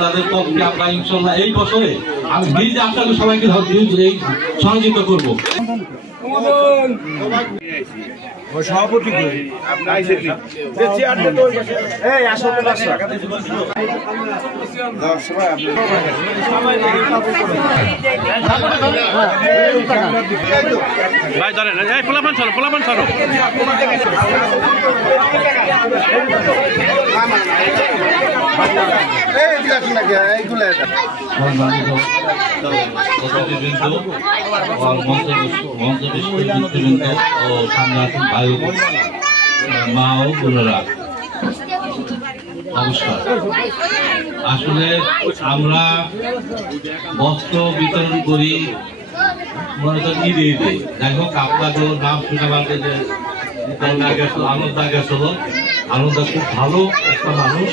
আপনাদের পক্ষে আমরা ইনশাল্লাহ এই বছরে আমি নিজে আপনাদের সবাইকে এই সহযোগিতা করবো। সভাপতি ভাই ধরেন পোলাপান সরো পোলাপান সরো ও সামনে আছেন ভাই মা ও বোনেরা, নমস্কার। আসলে আমরা বস্ত্র বিতরণ করি মূলত ঈদে ঈদে। যাই হোক আপনাদের নাম শুনে আমাদের যে আনন্দা গেছিল, আনন্দা খুব ভালো একটা মানুষ।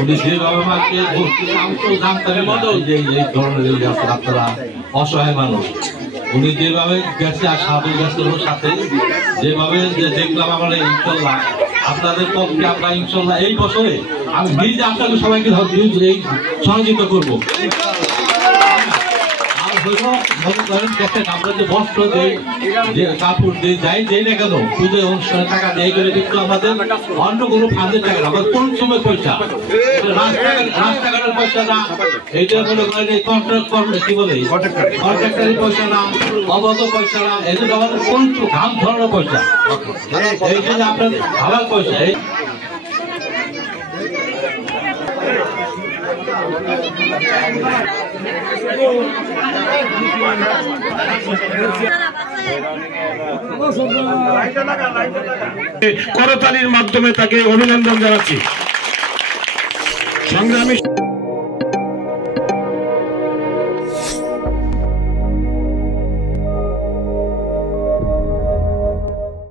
উনি যেভাবে আমাকে আমি তো জানতাম যে এই ধরনের আপনারা অসহায় মানুষ, উনি যেভাবে গেছে আর সাথে গেছিল সাথে যেভাবে দেখলাম আমরা ইনশাল্লাহ আপনাদের পক্ষে আমরা ইনশাল্লাহ এই বছরে আমি নিজে আপনাদের সবাইকে এই সহযোগিতা করবো। আমরা যে বস্ত্র দেই, যে কাপড় দিই, যাই দেই না কেন, পুজো অনুষ্ঠানে টাকা দেয় করে, কিন্তু আমাদের অন্য কোনো ফান্ডের টাকা না, আমাদের কোন সময় পয়সা, রাস্তাঘাটের পয়সা না, এইটা মনে করেন কন্ট্রাক্ট করলে কি বলে কন্ট্রাক্টারের পয়সা না, অবৈধ পয়সা না, এই জন্য আমাদের কোন ঘাম ধরানোর পয়সা, এই জন্য আপনাদের ভাবার পয়সা। করতালির মাধ্যমে তাকে অভিনন্দন জানাচ্ছি। সংগ্রামী